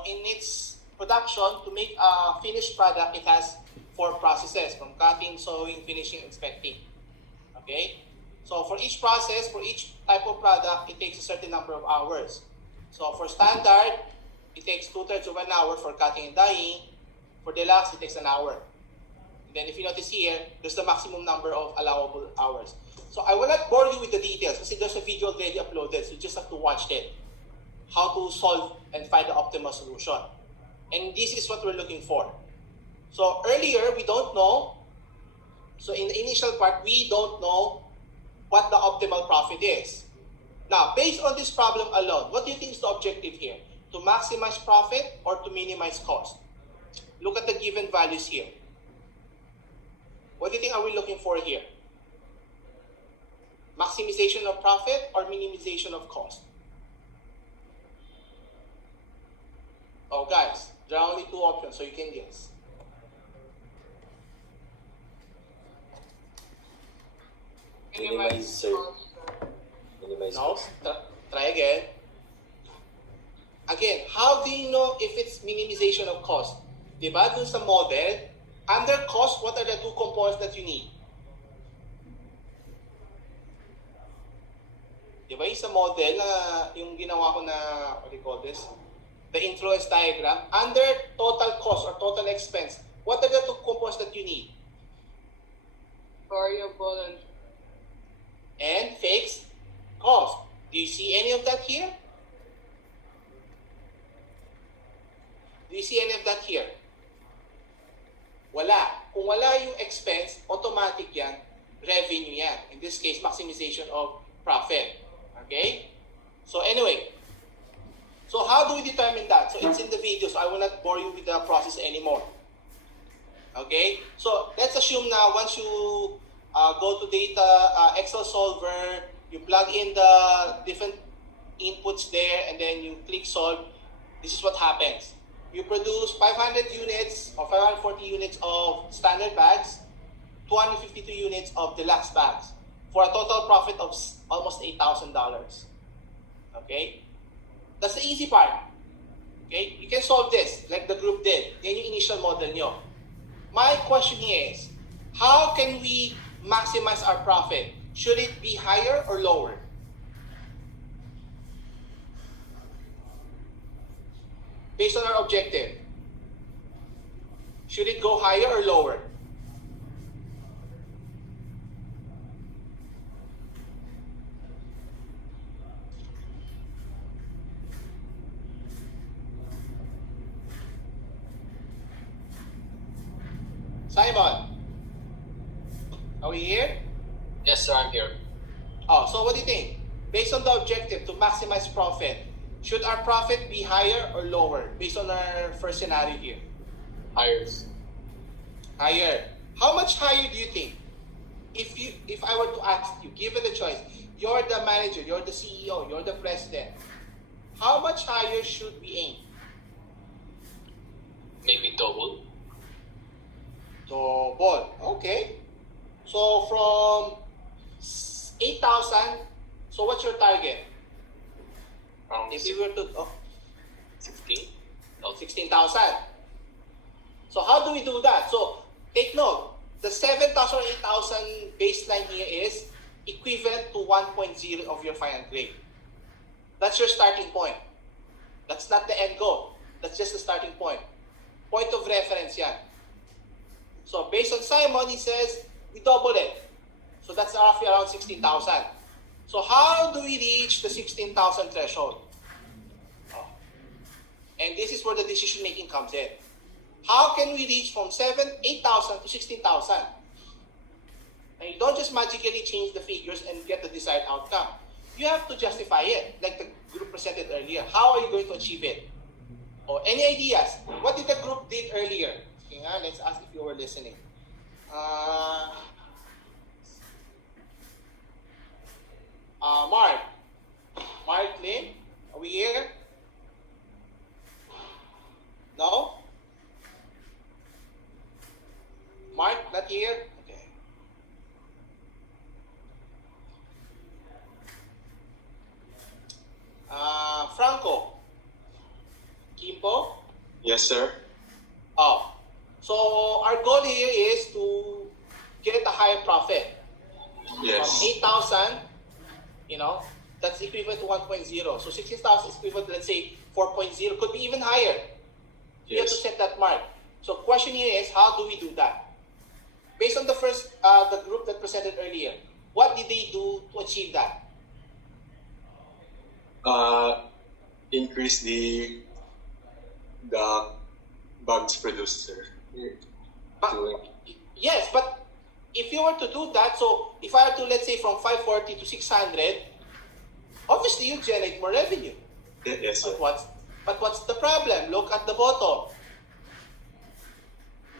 So in its production, to make a finished product, it has 4 processes, from cutting, sewing, finishing, inspecting. Okay? So for each process, for each type of product, it takes a certain number of hours. So for standard, it takes 2/3 of an hour for cutting and dyeing. For deluxe, it takes an hour. And then if you notice here, there's the maximum number of allowable hours. So I will not bore you with the details because there's a video already uploaded, so you just have to watch it. How to solve and find the optimal solution. And this is what we're looking for. So earlier, we don't know. So in the initial part, we don't know what the optimal profit is. Now, based on this problem alone, what do you think is the objective here? To maximize profit or to minimize cost? Look at the given values here. What do you think are we looking for here? Maximization of profit or minimization of cost? Oh guys, there are only 2 options, so you can guess. Minimize, sir. Minimize. No? Try again. Again, how do you know if it's minimization of cost? Diba dun sa model, under cost, what are the 2 components that you need? Diba yung sa model na yung ginawa ko na, what do you call this? The influence diagram, under total cost or total expense, what are the 2 components that you need? Variable And fixed cost. Do you see any of that here? Do you see any of that here? Wala. Kung wala yung expense, automatic yan, revenue yan. In this case, maximization of profit. Okay? So anyway, so how do we determine that? So it's in the video, so I will not bore you with the process anymore. Okay? So let's assume now once you go to data, Excel solver, you plug in the different inputs there, and then you click solve. This is what happens. You produce 500 units or 540 units of standard bags, 252 units of deluxe bags, for a total profit of almost $8,000. Okay? That's the easy part. Okay? You can solve this like the group did. Yan yung initial model nyo. My question here is, how can we maximize our profit? Should it be higher or lower? Based on our objective, should it go higher or lower? Simon, are we here? Yes, sir, I'm here. Oh, so what do you think? Based on the objective to maximize profit, should our profit be higher or lower based on our first scenario here? Higher. Higher. How much higher do you think? If I were to ask you, given the choice, you're the manager, you're the CEO, you're the president, how much higher should we aim? Maybe double. Double. Okay. So from 8,000, so what's your target? Around If we were to 16. 16,000. So how do we do that? So take note, the 7,000 or 8,000 baseline here is equivalent to 1.0 of your final grade. That's your starting point. That's not the end goal. That's just the starting point. Point of reference yan. So based on Simon, he says, we double it. So that's roughly around 16,000. So how do we reach the 16,000 threshold? Oh. And this is where the decision making comes in. How can we reach from 8,000 to 16,000? And you don't just magically change the figures and get the desired outcome. You have to justify it, like the group presented earlier. How are you going to achieve it? Or any ideas? What did the group did earlier? Okay, let's ask if you were listening. Mark Lim, are we here? No? Mark, not here? Okay. Franco, Kimpo, Yes, sir. Oh, so our goal here is to get a higher profit. From Yes. 8,000, that's equivalent to 1.0. So 16,000 is equivalent to, let's say, 4.0. Could be even higher. You have to Yes. set that mark. So question here is, how do we do that? Based on the group that presented earlier, what did they do to achieve that? Increase the bugs produced, sir. But, yes, but if you were to do that, so if I were to, let's say, from 540 to 600, obviously you generate more revenue. Yes, sir. But what's the problem? Look at the bottom.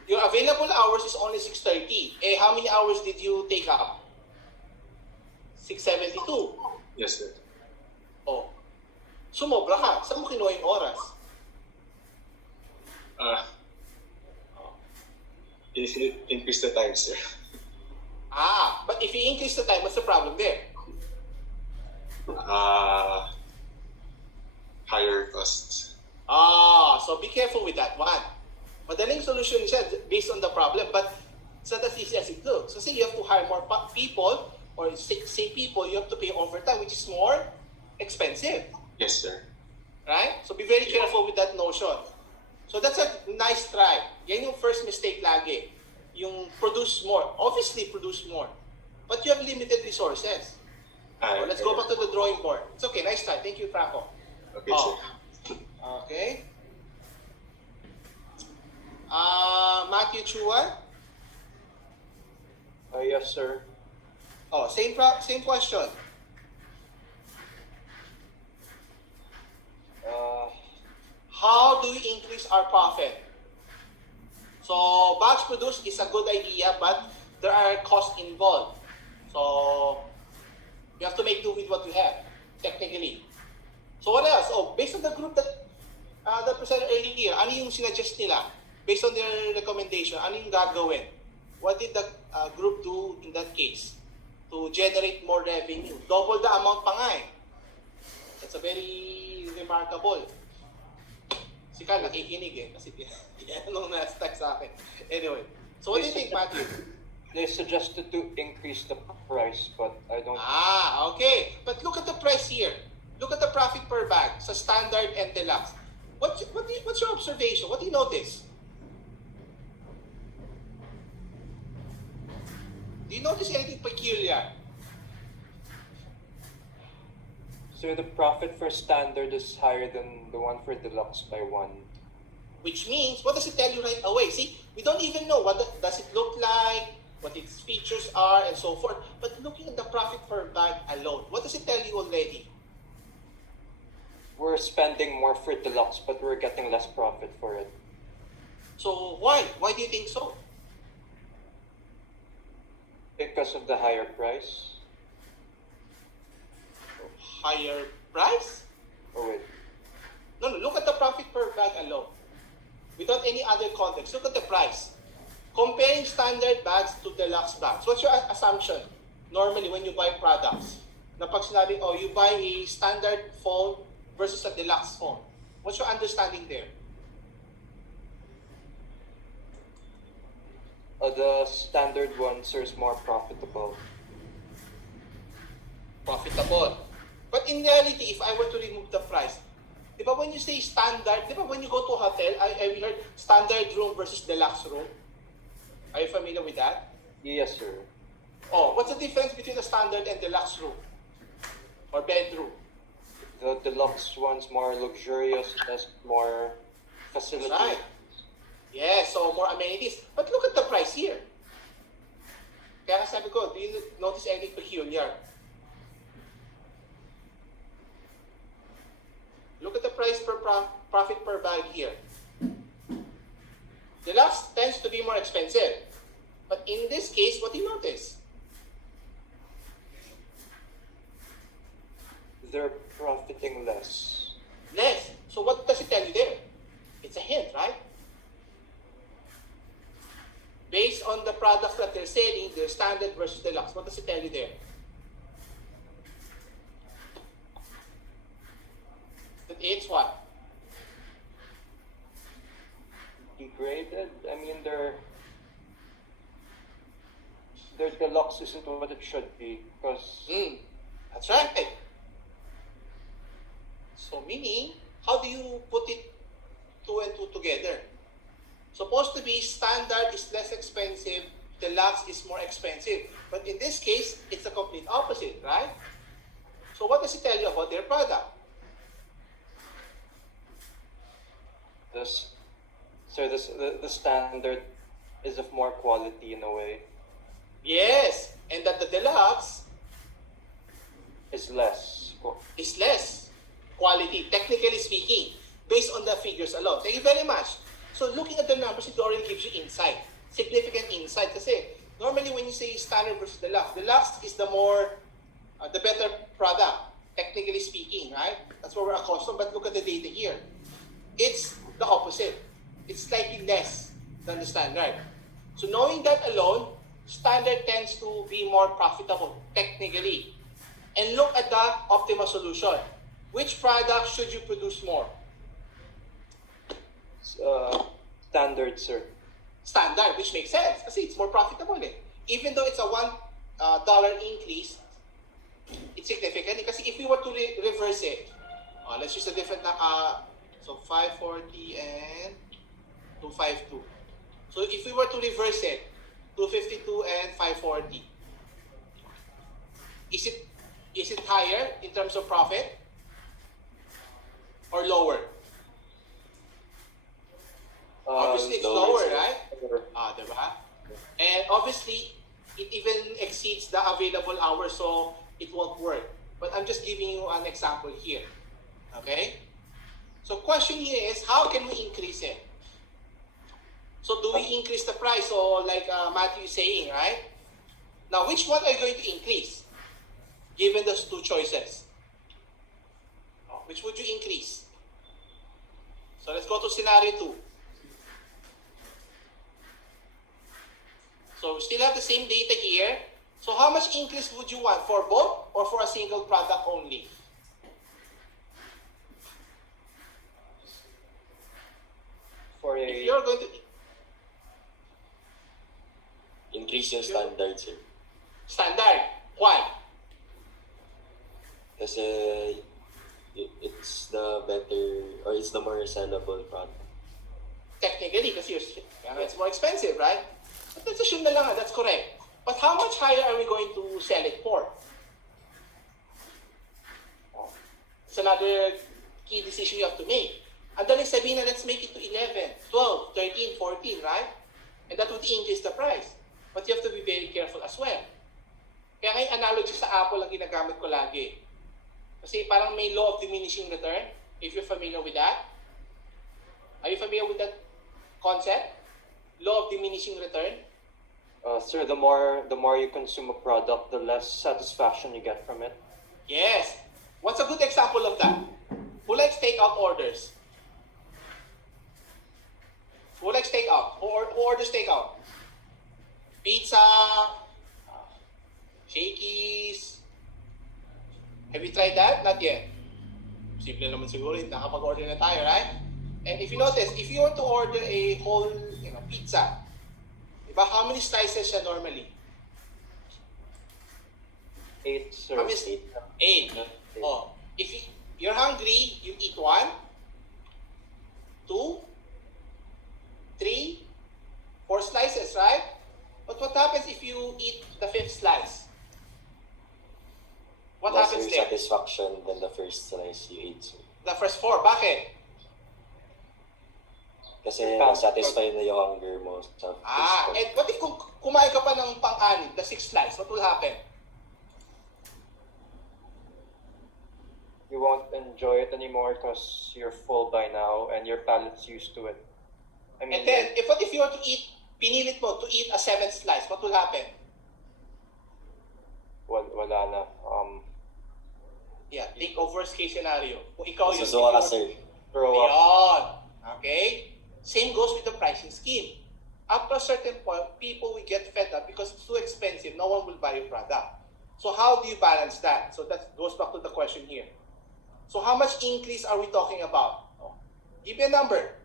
Your available hours is only 630. How many hours did you take up? 672. Yes, sir. Oh. Sumobra ka. Saan mo kinuha yung oras? Increase the time, sir. But if you increase the time, what's the problem there? Higher costs. So be careful with that one. Madaling solution siya based on the problem, but it's not as easy as it looks. So say you have to hire more people, or say people, you have to pay overtime, which is more expensive. Yes, sir. Right? So be very careful with that notion. So that's a nice try. Yan yung first mistake lagi. Yung produce more. Obviously, produce more. But you have limited resources. So let's go back to the drawing board. It's okay. Nice try. Thank you, Franco. Okay, Oh. sir. Okay. Matthew Chua? Yes, sir. Oh, same question. How do we increase our profit? So, batch produce is a good idea, but there are costs involved. So, you have to make do with what you have, technically. So, what else? Oh, based on the group that presented earlier, ano yung sinuggest nila? Based on their recommendation, ano yung gagawin? What did the group do in that case to generate more revenue? Double the amount pa nga eh. That's a very remarkable. Si Carl nakikinig eh, kasi nung na-stack sa akin. Anyway, so what do you think, Matthew? They suggested to increase the price, but I don't. Okay. But look at the price here. Look at the profit per bag sa standard and deluxe. What's your observation? What do you notice? Do you notice anything peculiar? So the profit for standard is higher than the one for deluxe by one. Which means, what does it tell you right away? See, we don't even know what does it look like, what its features are, and so forth. But looking at the profit per bag alone, what does it tell you already? We're spending more for deluxe, but we're getting less profit for it. So why? Why do you think so? Because of the higher price. Higher price? Oh wait. No, look at the profit per bag alone. Without any other context, look at the price. Comparing standard bags to deluxe bags. What's your assumption? Normally, when you buy products, na pag sinabi, oh, you buy a standard phone versus a deluxe phone. What's your understanding there? The standard ones are more profitable. Profitable. But in reality, if I were to remove the price, di ba when you say standard, di ba when you go to a hotel, I heard standard room versus deluxe room? Are you familiar with that? Yes, sir. Oh, what's the difference between a standard and deluxe room? Or bedroom? The deluxe one's more luxurious, has more facilities. That's right. Yeah, so more amenities. But look at the price here. Kaya nga sabi ko, do you notice anything peculiar? Look at the price per profit per bag here. Deluxe tends to be more expensive. But in this case, what do you notice? They're profiting less. Less. So what does it tell you there? It's a hint, right? Based on the products that they're selling, their standard versus deluxe, what does it tell you there? That it's what? degraded. I mean, their deluxe isn't what it should be because That's right. So meaning, how do you put it two and two together? Supposed to be standard is less expensive, deluxe is more expensive. But in this case, it's the complete opposite, right? So what does it tell you about their product? the standard is of more quality in a way. Yes, and that the deluxe Is less. is less quality, technically speaking, based on the figures alone. Thank you very much. So looking at the numbers, it already gives you insight, significant insight. Kasi normally when you say standard versus deluxe is the better product, technically speaking, right? That's what we're accustomed. But look at the data here. It's the opposite. It's slightly less than the standard. So knowing that alone, standard tends to be more profitable, technically. And look at the optimal solution. Which product should you produce more? Standard, sir. Standard, which makes sense kasi it's more profitable eh. Even though it's a $1 increase, it's significant kasi if we were to reverse it, let's use a different, so 540 and 252. So if we were to reverse it, 252 and 540, is it higher in terms of profit or lower? Obviously, it's lower, sir. right? Diba? And obviously, it even exceeds the available hours, so it won't work. But I'm just giving you an example here. Okay? So question here is, how can we increase it? So do we increase the price? So like Matthew is saying, right? Now, which one are you going to increase? Given those two choices. Which would you increase? So let's go to scenario 2. So we still have the same data here. So how much increase would you want for both or for a single product only? For If a you're going to Increase yung standard, sir. standard, why? Kasi it's the better or it's the more sellable product. Technically, kasi it's more expensive, right? But let's assume na lang, that's correct. But how much higher are we going to sell it for? It's another key decision you have to make. Ang daling sabihin na let's make it to 11, 12, 13, 14, right? And that would increase the price. But you have to be very careful as well. Kaya ngayon analogy sa Apple ang ginagamit ko lagi. Kasi parang may law of diminishing return, if you're familiar with that. Are you familiar with that concept? Law of diminishing return? sir, the more you consume a product, the less satisfaction you get from it. Yes. What's a good example of that? Who likes takeout orders? Who likes takeout? Who orders takeout? Pizza, Shakey's. Have you tried that? Not yet. Simple naman siguro, nakapag-order na tayo, right? And if you notice, if you want to order a whole, pizza, diba, how many slices siya normally? 8, sir. How many? 8. Oh, if you're hungry, you eat 1, 2, 3, 4 slices, right? But what happens if you eat the 5th slice? What Lesser happens there? satisfaction than the first slice you ate, sir. The first 4, bakit? Kasi satisfy na yung hunger mo sa first part. And what if kung kumain ka pa ng pang-anim, the 6th slice, what will happen? You won't enjoy it anymore because you're full by now and your palate's used to it. I mean, And then, what if you were to eat, pinilit mo to eat a 7th slice, what will happen? wala na. Yeah, think of worst case scenario. Kung ikaw yung... Susuka ka, sir. Throw up. Beyond. Okay? Same goes with the pricing scheme. Up to a certain point, people will get fed up because it's too expensive. No one will buy your product. So how do you balance that? So that goes back to the question here. So how much increase are we talking about? Oh, give me a number.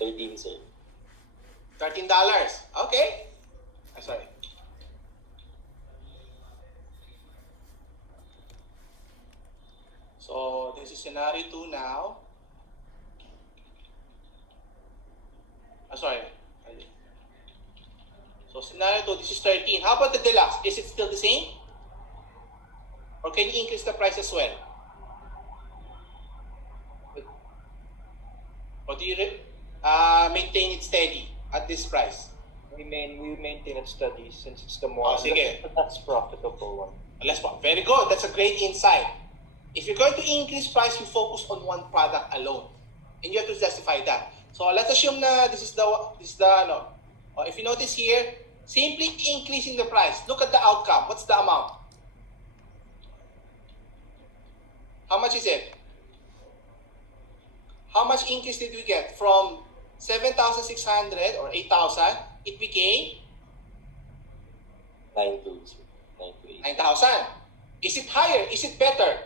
13, sir. $13. Okay. Sorry. So this is scenario 2 now. Sorry. So scenario 2, this is 13. How about the deluxe? Is it still the same? Or can you increase the price as well? Or do you maintain it steady at this price? We maintain it steady since it's the more Oh, sige. the less profitable one. Let's go. Very good. That's a great insight. If you're going to increase price, you focus on one product alone, and you have to justify that. So let's assume na this is the no. If you notice here, simply increasing the price. Look at the outcome. What's the amount? How much is it? How much increase did we get from 7,600 or 8,000? It became 9 to 8. 9,000. Is it higher? Is it better?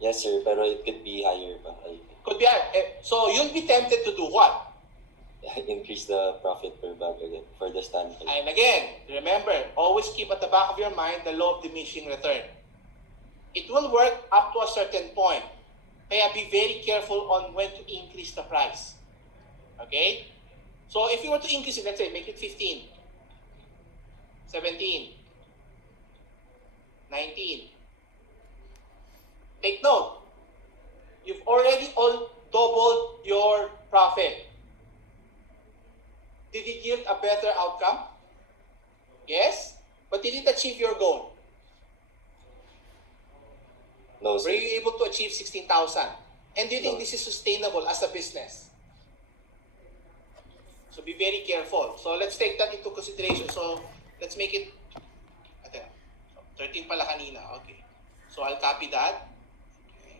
Yes, sir, pero it could be higher pa. I think. Could be higher. So you'll be tempted to do what? Increase the profit per bag again for the standard. And again, remember, always keep at the back of your mind the law of diminishing return. It will work up to a certain point. Kaya be very careful on when to increase the price. Okay? So if you were to increase it, let's say, make it 15, 17, 19. Take note, you've already all doubled your profit. Did it yield a better outcome? Yes, but did it achieve your goal? No, Were sir. you able to achieve 16,000? And do you think No. this is sustainable as a business? So be very careful. So let's take that into consideration. So let's make it, 13 pala kanina. Okay. So I'll copy that. Okay.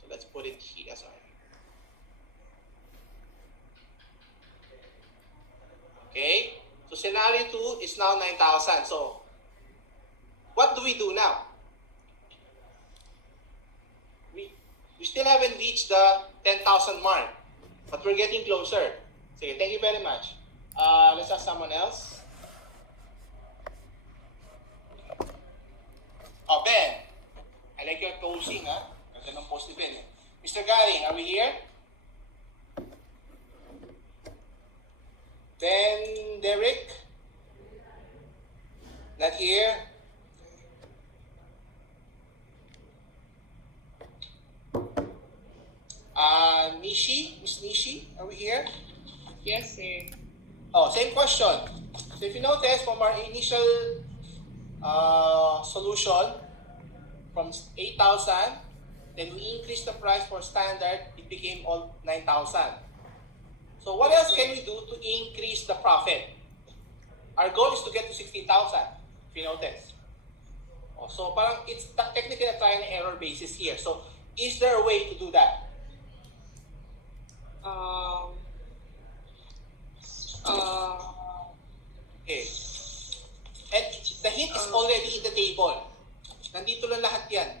So let's put it here. Sorry. Okay. So scenario 2 is now 9,000. So what do we do now? We still haven't reached the 10,000 mark, but we're getting closer. Sige, thank you very much. Let's ask someone else. Oh, Ben. I like your posing, ha? Ganda ng post ni Ben, eh. Mr. Garing, are we here? Ben Derek? Not here. Nishi? Miss Nishi, are we here? Yes, sir. Oh, same question. So if you notice from our initial solution from 8,000, then we increased the price for standard, it became all 9,000. So what else can we do to increase the profit? Our goal is to get to 16,000, if you notice. Oh, so parang it's technically a trial and error basis here. So is there a way to do that? Okay. And the hint is already in the table. Nandito lang lahat yan.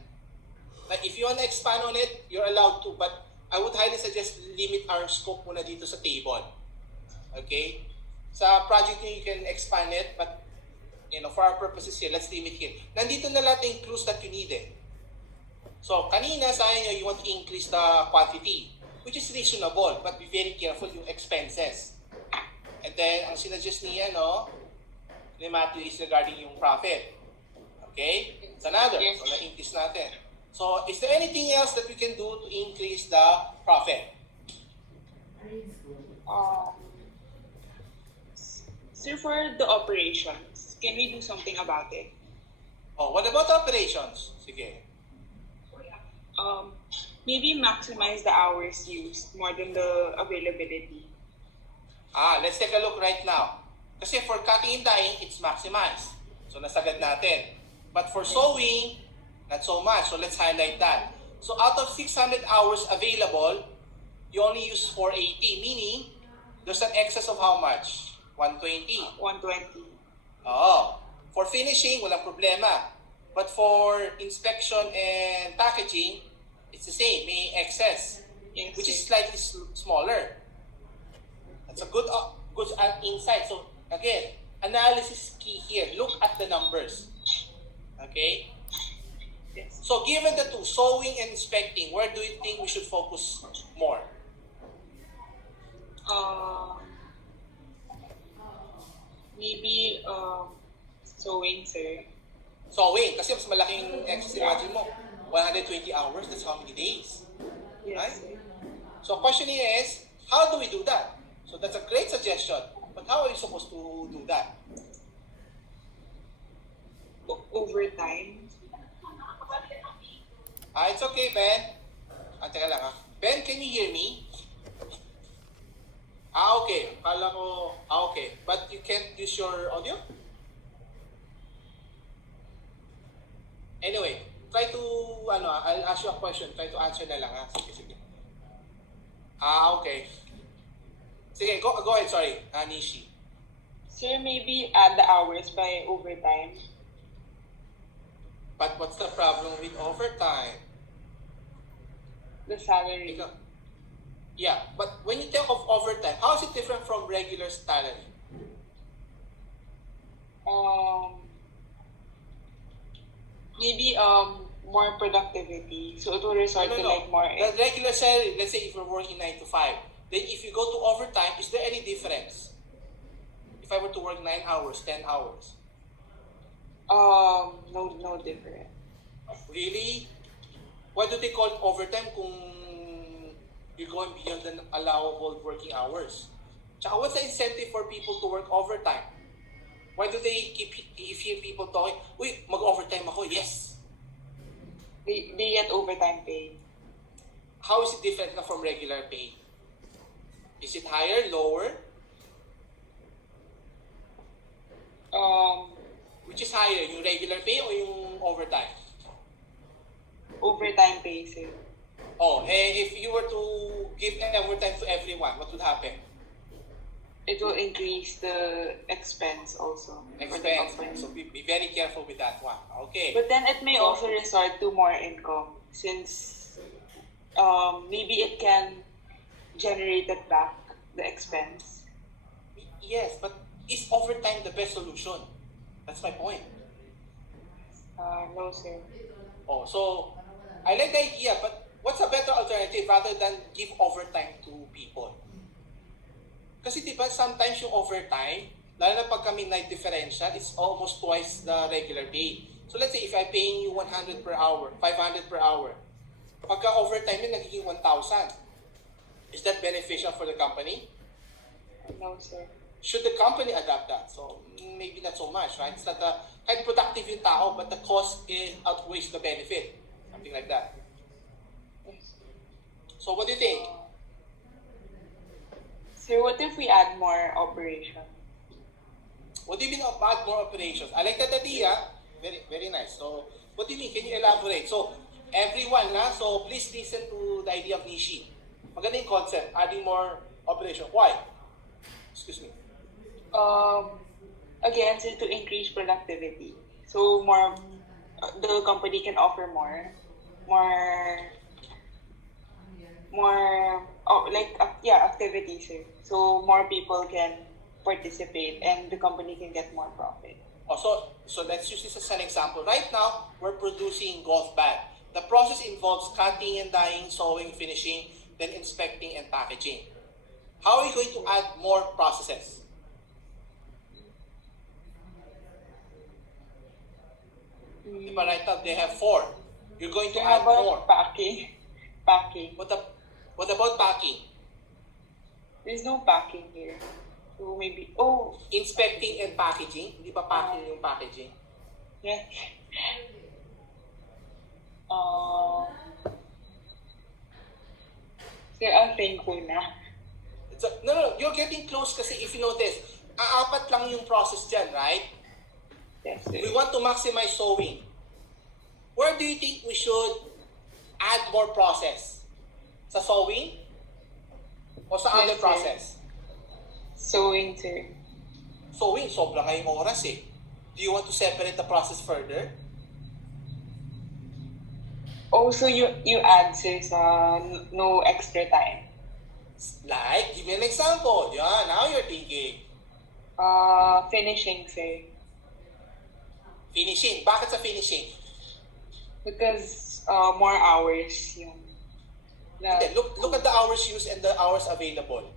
Like if you want to expand on it, you're allowed to. But I would highly suggest limit our scope muna dito sa table. Okay? Sa project nyo, you can expand it. But, for our purposes here, let's limit here. Nandito na lahat yung clues that you need eh. So, kanina sa inyo, you want to increase the quantity, which is reasonable, but be very careful yung expenses. And then, ang sinuggest niya, ni Matthew is regarding yung profit. Okay? It's another. Yes. So, na-increase natin. So, is there anything else that we can do to increase the profit? Sir, for the operations, can we do something about it? Oh, what about operations? Sige. Maybe maximize the hours used more than the availability. Let's take a look right now. Kasi for cutting and dyeing, it's maximized. So, nasagad natin. But for sewing, not so much. So, let's highlight that. So, out of 600 hours available, you only use 480. Meaning, there's an excess of how much? 120. 120. Oo. For finishing, walang problema. But for inspection and packaging, it's the same. May excess. Yes, which is sir. slightly smaller. That's a good insight. So again, analysis is key here. Look at the numbers. Okay. Yes. So given the two, sewing and inspecting, where do you think we should focus more? Um, maybe sewing, sir. Sewing, kasi mas malaking excess. Imagine mo, 120 hours, that's how many days? Yes, Right? sir. So question is, how do we do that? So that's a great suggestion. But how are you supposed to do that? Overtime. It's okay, Ben. Teka lang Ben, can you hear me? Okay. Kala ko, okay. But you can't use your audio? Anyway, try to, I'll ask you a question. Try to answer na lang Sige. Okay. Sige, go ahead, sorry. Nishi. Sir, maybe add the hours by overtime. But what's the problem with overtime? The salary. Ikaw. Yeah, but when you talk of overtime, how is it different from regular salary? Maybe more productivity. So it will result to like more. The regular salary, let's say if you're working 9 to 5, then if you go to overtime, is there any difference? If I were to work 9 hours, 10 hours? No different. Really? Why do they call it overtime kung you're going beyond the allowable working hours? Tsaka what's the incentive for people to work overtime? Why do they hear people talking, uy, mag-overtime ako, yes. They get overtime pay. How is it different na from regular pay? Is it higher, lower? Which is higher, yung regular pay o yung overtime? Overtime pay, sir. If you were to give overtime to everyone, what would happen? It will increase the expense also. for the Expense. company. So be very careful with that one. Okay. But then it may also resort to more income since maybe it can generate it back, the expense. Yes, but is overtime the best solution? That's my point. No, sir. So I like the idea, but what's a better alternative rather than give overtime to people? Kasi diba, sometimes yung overtime, lalo na pag kami night differential, it's almost twice the regular pay. So let's say if I'm paying you 100 per hour, 500 per hour, pagka overtime yun, nagiging 1,000. Is that beneficial for the company? No, sir. Should the company adapt that? So maybe not so much, right? It's not kahit productive yung tao, but the cost outweighs the benefit. Something like that. Yes. So what do you think? Sir, what if we add more operation? What do you mean add more operations? I like that idea. Very, very nice. So what do you mean? Can you elaborate? So everyone, so please listen to the idea of Nishi. Maganda yung concept, adding more operation. Why? Excuse me. Again, sir, to increase productivity. So more, the company can offer more, activities, sir. So more people can participate and the company can get more profit. So let's use this as an example. Right now, we're producing golf bat. The process involves cutting and dyeing, sewing, finishing, then inspecting and packaging. How are you going to add more processes? Diba right now, they have 4. You're going to So add how about more. packing? What about packing? There's no packing here. So maybe, Inspecting and packaging? Hindi pa packing yung packaging? yeah. Sir, ang thankful na. No, you're getting close kasi if you notice, apat lang yung process dyan, right? Yes, sir. We want to maximize sewing. Where do you think we should add more process? Sa sewing? O sa Yes, other sir. process? Sewing, sir. Sewing, sobra ngayong oras eh. Do you want to separate the process further? Also, you add sis no extra time. Like, give me an example. Yeah, now you're thinking. Finishing say Finishing. Bakit sa finishing? because more hours yung Hindi, look at the hours used and the hours available.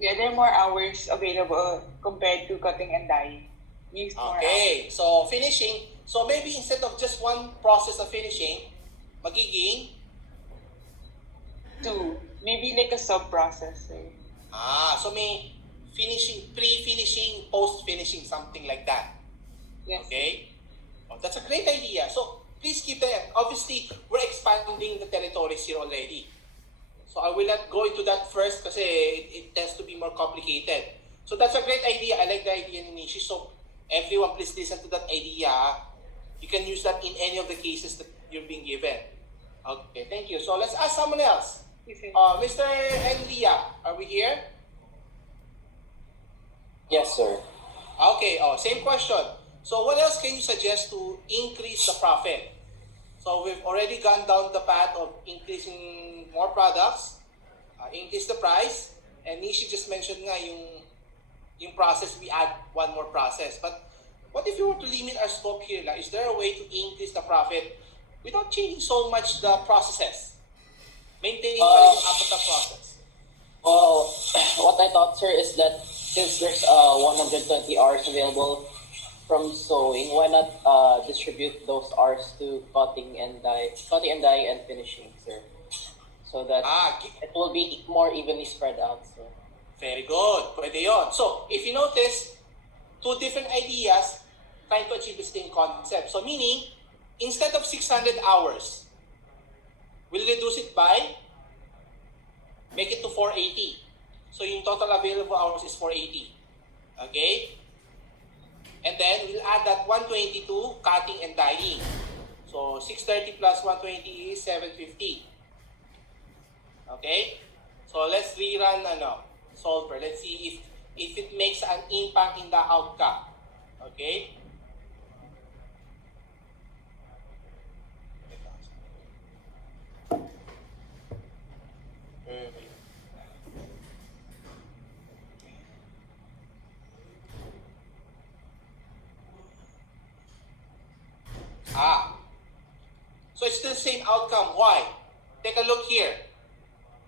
yeah, there are more hours available compared to cutting and dyeing. Use more hours. Okay, so finishing. So maybe instead of just one process of finishing, magiging, Two, maybe like a sub process. so may finishing, pre-finishing, post-finishing, something like that. Yes. Okay? Oh, that's a great idea. So please keep that. Obviously, we're expanding the territories here already. So I will not go into that first kasi it tends to be more complicated. So that's a great idea. I like the idea ni Nishi. So everyone, please listen to that idea. You can use that in any of the cases that you're being given. Okay, thank you. So let's ask someone else. Okay. Mr. Henria, are we here? Yes, sir. Okay, same question. So what else can you suggest to increase the profit? So we've already gone down the path of increasing more products, increase the price, and Nishi just mentioned nga yung process, we add one more process. But what if you were to limit our scope here? Is there a way to increase the profit without changing so much the processes? Maintain pa rin yung apat na process. Well, what I thought, sir, is that since there's 120 hours available from sewing, why not distribute those hours to cutting and dye and finishing, sir, so that it will be more evenly spread out, sir. Very good. Pwede yun. So, if you notice, two different ideas trying to achieve the same concept. So, meaning, instead of 600 hours, we'll reduce it by, make it to 480. So, yung total available hours is 480. Okay? And then, we'll add that 120 to cutting and dyeing. So, 630 plus 120 is 750. Okay? So, let's rerun solver. Let's see if it makes an impact in the outcome. Okay? So it's still the same outcome. Why? Take a look here.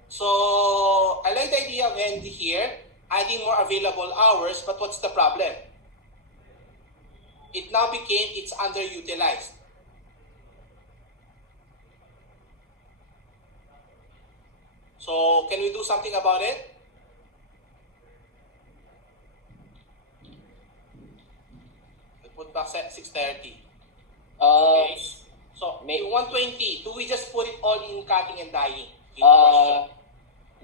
So I like the idea of Henry here, adding more available hours, but what's the problem? It now became it's underutilized. So can we do something about it? We'll put back 630. Okay. So, yung 120, do we just put it all in cutting and dyeing?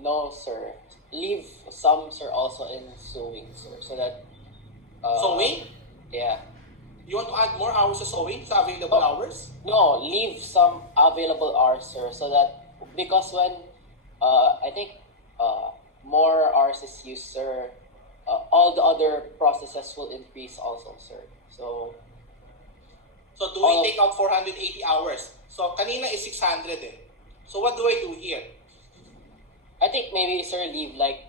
No, sir. Leave some, sir, also in sewing, sir, so that. Sewing? Yeah. You want to add more hours of sewing sa available hours? No, leave some available hours, sir, so that because when I think more hours is used, sir, all the other processes will increase also, sir. So do we take out 480 hours? So kanina is 600 eh. So what do I do here? I think maybe, sir, leave like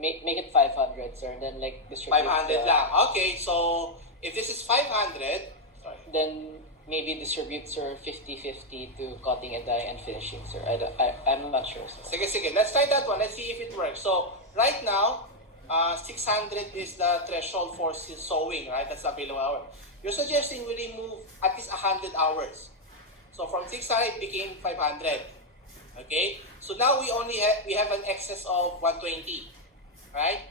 make it 500, sir, and then like distribute 500 lang. Okay, so if this is 500, sorry. then maybe distribute, sir, 50-50 to cutting and dye and finishing, sir. I'm not sure, sir. Sige. Let's try that one. Let's see if it works. So right now, 600 is the threshold for sewing, right? That's the available hour. You're suggesting we remove at least 100 hours. So from 600 it became 500. Okay? So now we have an excess of 120. Right?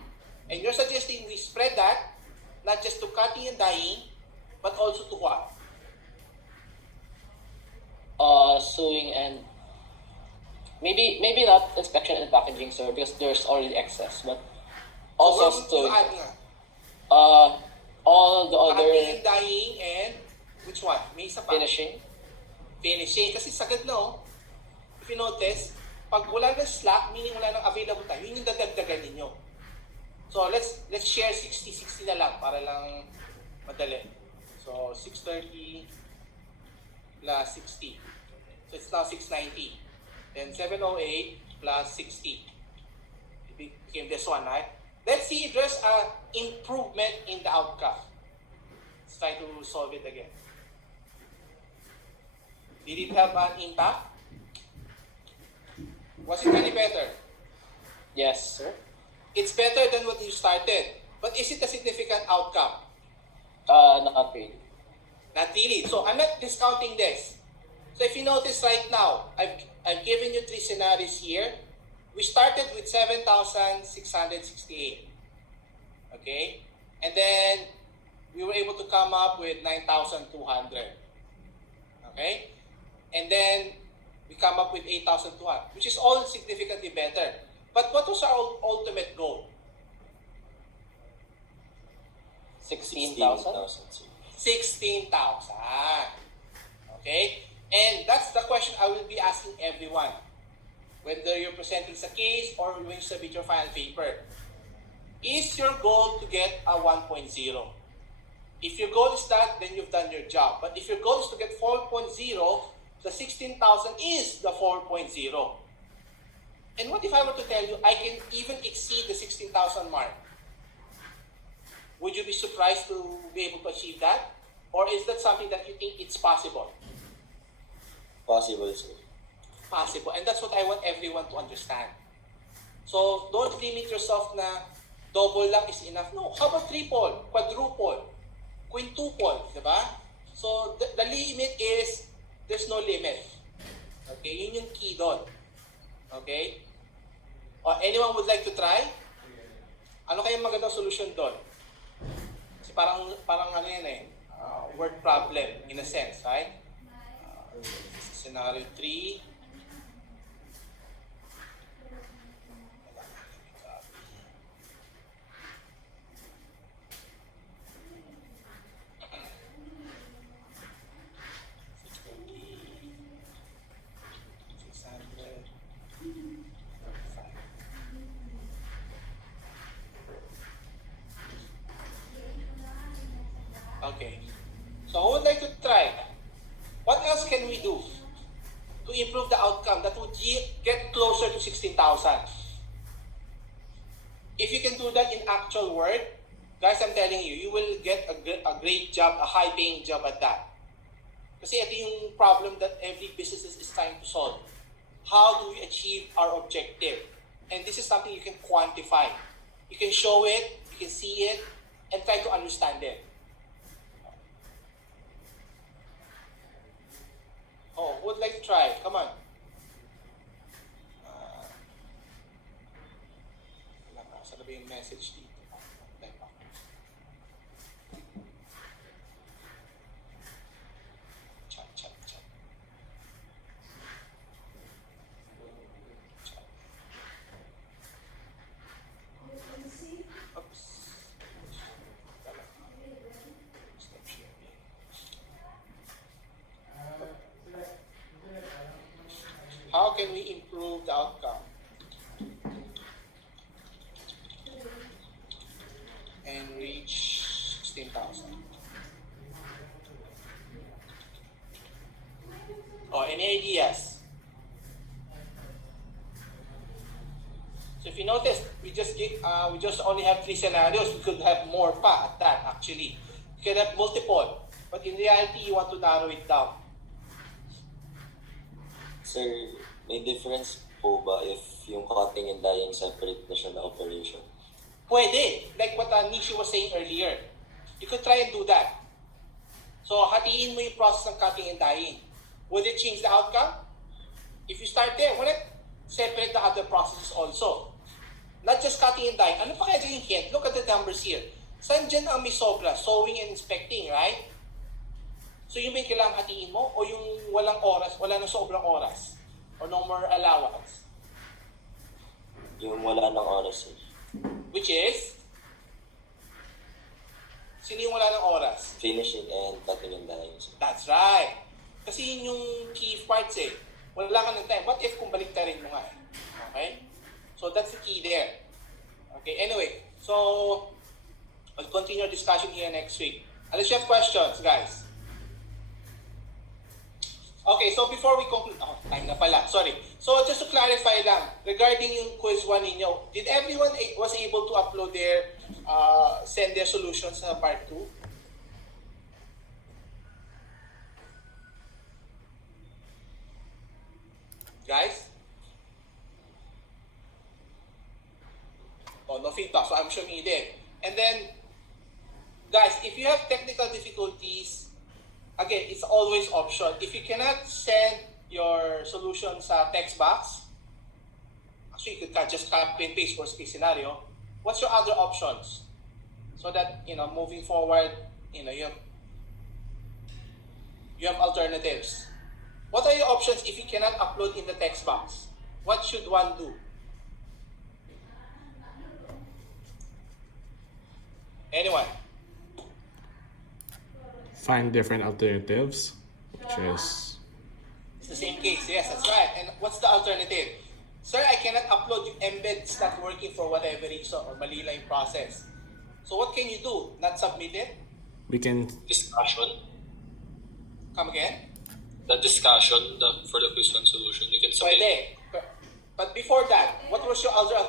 And you're suggesting we spread that not just to cutting and dyeing, but also to what? Sewing and maybe not inspection and packaging, sir, because there's already excess, but also so sewing. add nga? All the Cutting other and dyeing and which one? May isa pa. finishing. Finishing. Kasi sagad na if you notice, pag wala ng slack, meaning wala ng available time, yun yung dadagdagan ninyo. So let's share 60-60 na lang para lang madali. So 630 plus 60. So it's now 690. Then 708 plus 60. It became this one, right? Let's see if there's an improvement in the outcome. Let's try to solve it again. Did it have an impact? Was it any better? Yes, sir. It's better than what you started. But is it a significant outcome? Not really. Not really. So I'm not discounting this. So if you notice right now, I've given you 3 scenarios here. We started with 7,668. Okay? And then we were able to come up with 9,200. Okay? And then we come up with 8,200, which is all significantly better. But what was our ultimate goal? 16,000? 16,000. Okay? And that's the question I will be asking everyone. Whether you're presenting a case or when you submit your final paper. Is your goal to get a 1.0? If your goal is that, then you've done your job. But if your goal is to get 4.0, the 16,000 is the 4.0. And what if I were to tell you I can even exceed the 16,000 mark? Would you be surprised to be able to achieve that? Or is that something that you think it's possible? Possible, sir. Possible. And that's what I want everyone to understand. So don't limit yourself na double lang is enough. No. How about triple, quadruple, quintuple, di ba? So the limit is there's no limit. Okay? Yun yung key doon. Okay? Or anyone would like to try? Ano kayang magandang solution doon? Kasi parang ano yan eh, word problem in a sense, right? Scenario 3. Okay. So who would like to try? What else can we do to improve the outcome that would get closer to 16,000? If you can do that in actual work, guys, I'm telling you, you will get a great job, a high-paying job at that. Kasi ito yung problem that every business is trying to solve. How do we achieve our objective? And this is something you can quantify. You can show it, you can see it, and try to understand it. Oh, who would like to try? Come on. Saan na ba yung message dito? Type ako. Chat. Chat. Oops. Stop sharing. How can we improve the outcome? And reach 16,000. Oh, any ideas? So if you notice, we just only have 3 scenarios. We could have more pa at that actually. We could have multiple, but in reality, you want to narrow it down. Sir, may difference po ba if yung cutting and dyeing separate na siya na operation? Pwede. Like what Nishi was saying earlier. You could try and do that. So, hatiin mo yung process ng cutting and dyeing. Would it change the outcome? If you start there, why not separate the other processes also? Not just cutting and dyeing. Ano pa kaya dyan yung hint? Look at the numbers here. Saan dyan ang may sobra? Sewing and inspecting, right? So, yung may kailangang hatiin mo o yung walang oras, wala na sobrang oras? Or no more allowance? Yung wala ng oras, sir. Which is? Sino yung wala ng oras? Finishing and cutting and dyeing, sir. That's right. Kasi yun yung key parts eh. Wala ka ng time. What if kung baliktarin mo nga eh? Okay? So that's the key there. Okay, anyway. So, we'll continue our discussion here next week. Unless you have questions, guys. Okay, so before we conclude, time na pala, sorry. So just to clarify lang, regarding yung quiz 1 ninyo, did everyone was able to upload their, send their solutions sa part 2? Guys? Oh, no feedback, so I'm sure you did. And then, guys, if you have technical difficulties, again, it's always option. If you cannot send your solution sa text box, actually you could just copy and paste worst case scenario. What's your other options? So that, moving forward, you have alternatives. What are your options if you cannot upload in the text box? What should one do? Anyone? Find different alternatives, which is It's the same case, yes, that's right. And what's the alternative? Sir, I cannot upload, yung embed is not working for whatever reason or mali lang yung process. So what can you do? Not submit it? we can Discussion. Come again? The discussion for the quiz one solution. You can submit. Pwede. But before that, what was your other